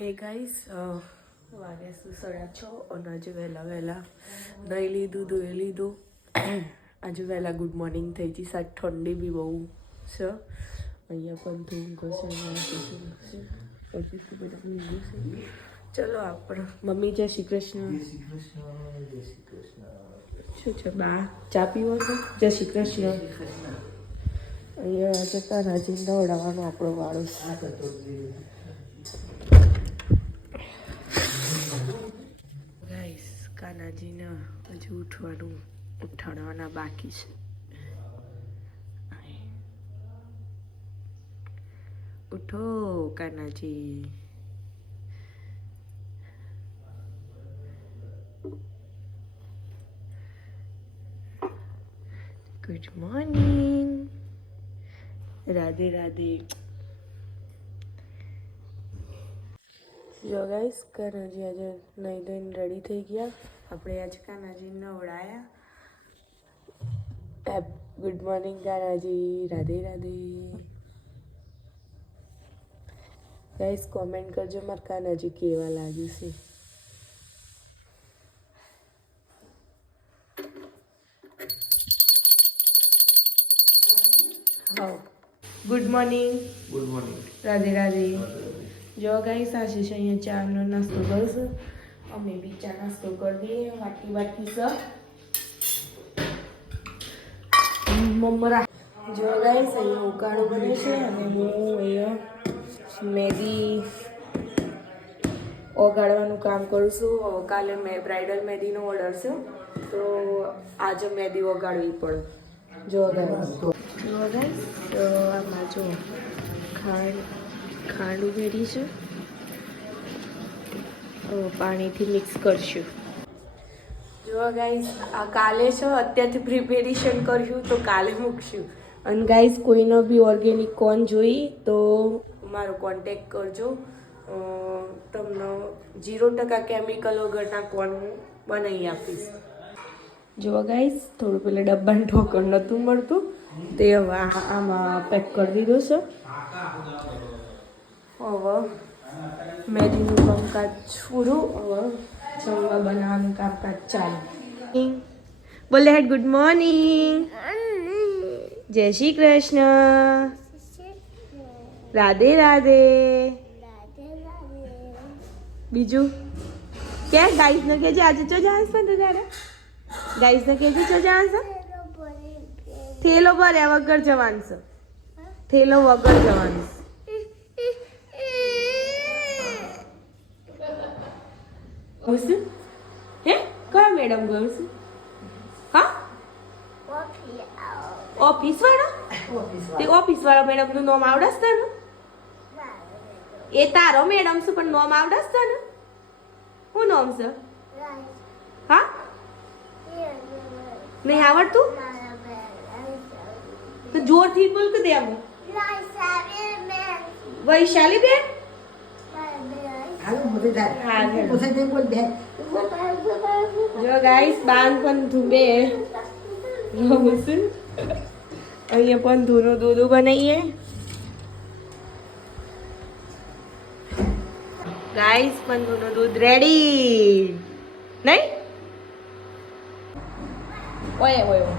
હે ગાઈસ વાગે શું સાડા છ? અને આજે વહેલા વહેલા નહીં લીધું ધોઈ લીધું. આજે વહેલા ગુડ મોર્નિંગ થઈ ગઈ. સાત ઠંડી બી બહુ છે. અહીંયા પણ ધૂમ ઘસે પછી શું બધું ચલો આપણે મમ્મી જય શ્રી કૃષ્ણ. શું છે બા? ચા પીવો છો? જય શ્રી કૃષ્ણ. અહીંયા જતા રાજી દોડાવવાનો આપણો વાળો છે. કાનાજીને હજુ ઉઠવાનું, ઉઠાડવાના બાકી છે. ઉઠો Kanaji. Good morning Radhe Radhe. જો ગાઈસ કાનાજી આજે નહીં ધોઈને રેડી થઈ ગયા. આપણે આજે Kanaji નવડાયા good morning Kanaji Radhe Radhe guys comment કરજો મારા કાનાજી કેવા લાગ્યું છે હા good morning good morning Radhe Radhe જો ગાઈસ આશીષ અહીંયા ચાનો નાસ્તો કરશે અમે બી ચા નાસ્તો કરી દઈએ વાટકી વાટકી સ મમરા જો ગાઈસ અહીંયા ઉકાળો બને છે અને હું અહીંયા મેદી ઓગાળવાનું કામ કરું છું. કાલે મેં બ્રાઇડલ મેદીનો ઓર્ડર છે. તો આજે મેદી ઓગાળવી પડે. જો ગાઈસ જો ગાઈસ તો આમાં જો ખાંડ ખાંડ ઉમેરી છે. પાણીથી મિક્સ કરશું. જો ગાઈસ આ કાલે છે, અત્યારથી પ્રિપેરેશન કરશું તો કાલે મૂકશું. અને ગાઈઝ કોઈનો બી ઓર્ગેનિક કોર્ન જોઈ, તો મારો કોન્ટેક કરજો. તમને ઝીરો ટકા કેમિકલ વગરના કોર્ન બનાવી આપીશ. જો ગાઈસ થોડું પેલા ડબ્બાનું ઠોકર નહોતું મળતું, તે હવે આમાં પેક કરી દીધો છે. હવે મેદીનું કામકાજ પૂરું હવે જમવા બનાવવાનું કામકાજ ચાલુ. બોલે હેડ ગુડ મોર્નિંગ જય શ્રી કૃષ્ણ. રાધે રાધે. બીજું? ક્યાં ગાઈસ ને કેજે આજે ચો જાન્સ પણ તારે? ગાઈસ ને કેજે ચો જાન્સ થેલો ભર્યા વગર જવાનું છે. થેલો વગર જવાનું છે. છે હે? કયા મેડમ છે હા? ઓફિસ વાળા તે ઓફિસ વાળા મેડમનું નામ આવડે છે તને એ તારો મેડમ છે પણ નામ આવડે છે તને શું નામ છે? હા? નહીં આવડતું તો જોરથી બોલ કે દે આમ વૈશાલી બેન તે બોલ દે જો ગાઈસ બાન પણ ધૂબે. અહીંયા પણ ધૂનું દૂધું બનાવીએ. ગાઈસ પણ ધૂનું દૂધ રેડી નહીં? ઓય ઓય ઓય.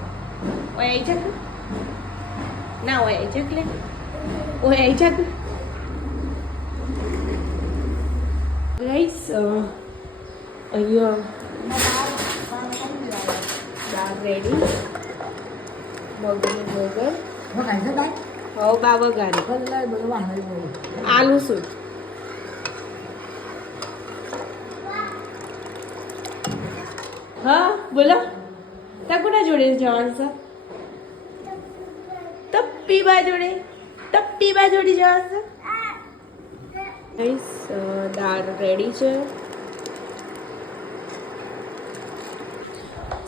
ઓય આઈ જાક ના ઓય આઈ જાક લે ઓય આઈ જાક ગાઈસ અહીંયા દાળ રેડી મગનું ભોગર હો કાઈ છે તાઈ હવે બા વઘારી કલ્લા બધું વાંગળી બોલ આલુ શું હા બોલો તકુના જોડે જવાનું છે તપ્પી બા જોડે તપ્પી બા જોડે જવાનું છે ગાઈસ દાળ રેડી છે.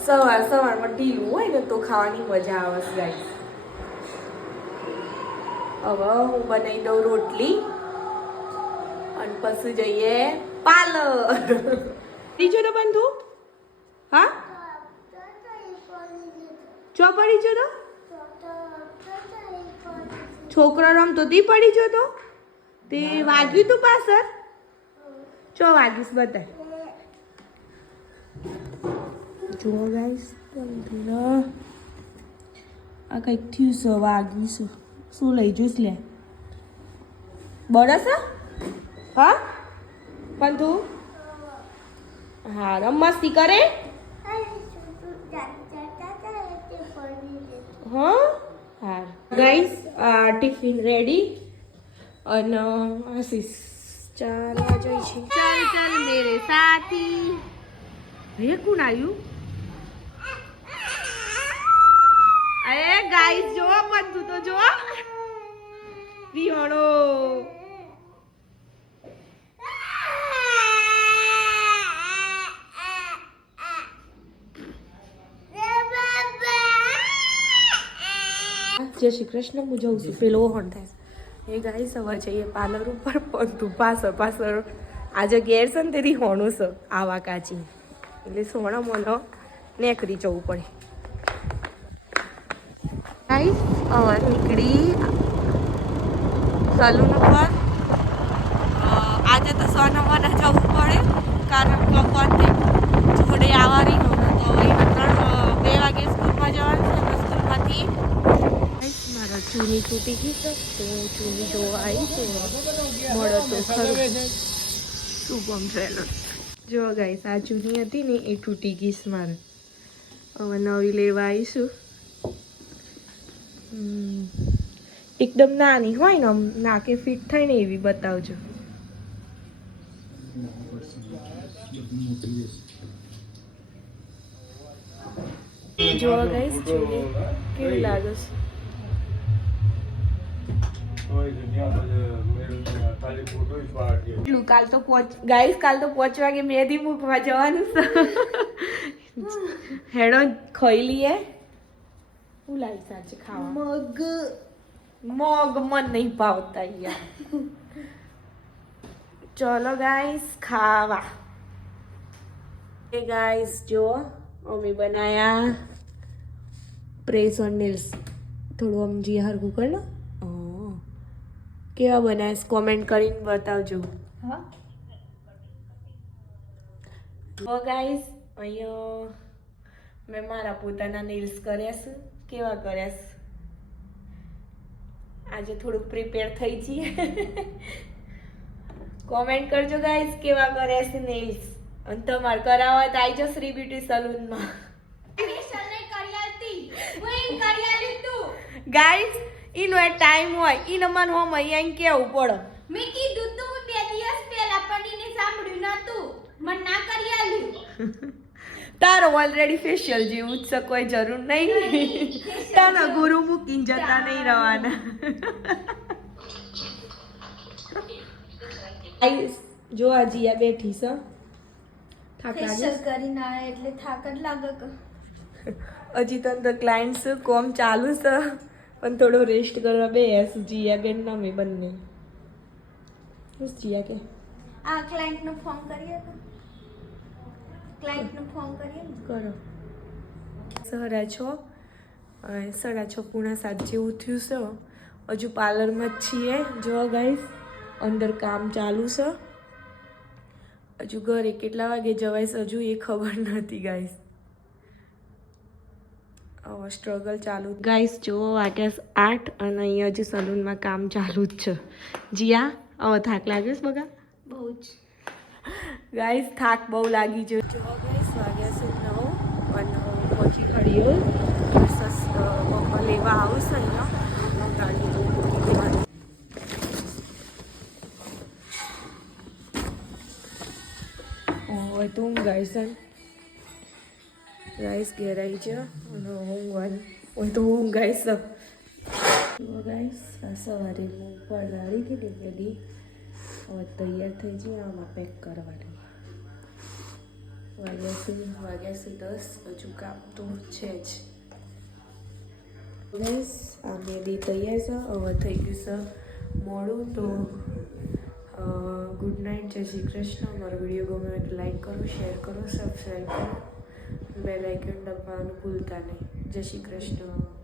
સવાર સવારમાં ઢીલું હોય ને તો ખાવાની મજા આવે છે ગાઈસ હવે હું બનાવી દઉં રોટલી અને પછી જઈએ પાર્લર. બીજો તો બંધુ હા? ચો પડી જો તો? છોકરો રમતો તી પડી જો તો વાગ્યું તું પાછળ ચો વાગીશ બધા જુઓ ગાઈશ આ કંઈક થયું છે, વાગ્યું છે. શું લઈ જોઈશ લે? બરસ, હા? પણ તું હા રમસ્તી કરે? હા? હા. ગાઈસ ટિફિન રેડી અને આશીષ ચાલવા જઈ છે. ચાલ ચાલ મેરે સાથી. હે કોણ આવ્યું અરે ગાઈસ જો તું તો જો. વિહણો. જય શ્રી કૃષ્ણ હું જઉં છું. પેલો હોણ થાય. એ ગાઈ સવાર જઈએ પાર્લર ઉપર પણ પાછળ સર આજે ઘેર છે ને તેરી હોણું છે, આવા કાચી. એટલે સોણા મોનો નેકરી જવું પડે. ગાઈસ હવે નીકળી. સલૂન ઉપર. આજે તો સોના મને જવું પડે, કારણ કે કોન્ટેક જોડે આવવાની તો એને ત્રણ બે વાગે સ્કૂલમાં જવાનું છે સ્કૂલમાંથી ચૂની તૂટી ગઈ છે, તો હું ચૂની જોવા આવી છું. મળો તો ખરું. શુભમ ટ્રેલર્સ જો ગાઈસ આ ચૂની હતી ને, એ તૂટી ગઈ છે મારે. હવે નવી લેવા આવીશું. એકદમ નાની હોય ને નાકે ફિટ થાય ને એવી બતાવજો. જોવા ગાઈસ ચૂની કેવી લાગે છે? એટલું કાલ તો પોચ ગાઈસ કાલ તો પાંચ વાગે મેદી મૂકવા જવાનું છે. હેડો ખાઈ લઈએ. હું લાવી સાચે ખાવા? મગ. મગ મન નહીં ભાવતા યાર. ચલો ગાઈસ ખાવા. એ ગાઈસ જો અમે બનાયા. Press on nails. થોડું આમ જી હરકું કર લો. કેવા બનાવીશ કોમેન્ટ કરીને બતાવજો. તો ગાઈસ અહીંયા મેં મારા પોતાના નેલ્સ કર્યા છે. કેવા કર્યા છે? આજે થોડુંક પ્રિપેર થઈ છીએ કોમેન્ટ કરજો ગાઈસ કેવા કર્યા છે નેલ્સ અને તમારે કરાવવા તો આવી જાઓ શ્રી બ્યુટી સલૂનમાં ગાઈસ ઈનો એ ટાઈમ હોય એ નમન હોમ અહીંયા કેવું પડે? મેં કીધું તું હું બે દિવસ પહેલા પણ એને સાંભળ્યું નતું મન ના કરી આલ્યું. તારો ઓલરેડી ફેશિયલ જેવું જ કોઈ જરૂર નહીં. તારા ગુરુ મૂકીને જતા નહીં રવાના. જો આ જીયા બેઠી છે. થાક લાગે? કરીને આવે એટલે થાક જ લાગે હજી તને તો ક્લાયન્ટ છે કોમ ચાલુ છે. પણ થોડો રેસ્ટ કરવા બેસ જીયા બેન ના મેં બંને. બસ જીયા કે. આ ક્લાયન્ટનું ફોન કરીએ ક્લાયન્ટનું ફોન કરીએ કરો. સહરા છો? સાડા છ પૂણા સાત જેવું થયું છે. હજુ પાર્લરમાં જ છીએ. જો ગાઈસ અંદર કામ ચાલુ છે. હજુ ઘરે કેટલા વાગે જવાઈશ હજુ એ ખબર નથી ગાઈસ હવે સ્ટ્રગલ ચાલુ ગાઈસ જુઓ વાગ્યા આઠ અને અહીંયા હજી સલૂનમાં કામ ચાલુ જ છે. જીયા હવે થાક લાગ્યો છે બગા? બહુ જ. ગાઈસ થાક બહુ લાગી જો ગાઈસ વાગ્યા છે નવ અને પહોંચી સસ પપ્પા લેવા આવશે અહીંયા. ગાડી હવે તું ગાઈસ ગાઈસ ઘેર આવી છે. અને ઊંઘવાનું હોય તો હું ગાઈસ ગાઈસ, આ સવારે હું લાડી હતી ને બધી હવે તૈયાર થઈ જઈએ, આમાં પેક કરવાની. વાગ્યા છે વાગ્યા છે દસ, હજુ કામ તો છે જ. ગાઈસ, આ મેદી તૈયાર છે. હવે થઈ ગયું છે મોડું, તો ગુડ નાઇટ જય શ્રી કૃષ્ણ. મારો વીડિયો ગમે હોય તો લાઈક કરો શેર કરો સબસ્ક્રાઈબ કરો. બેલ આઇકન દબાવવાનું ભૂલતા નહીં જય શ્રી કૃષ્ણ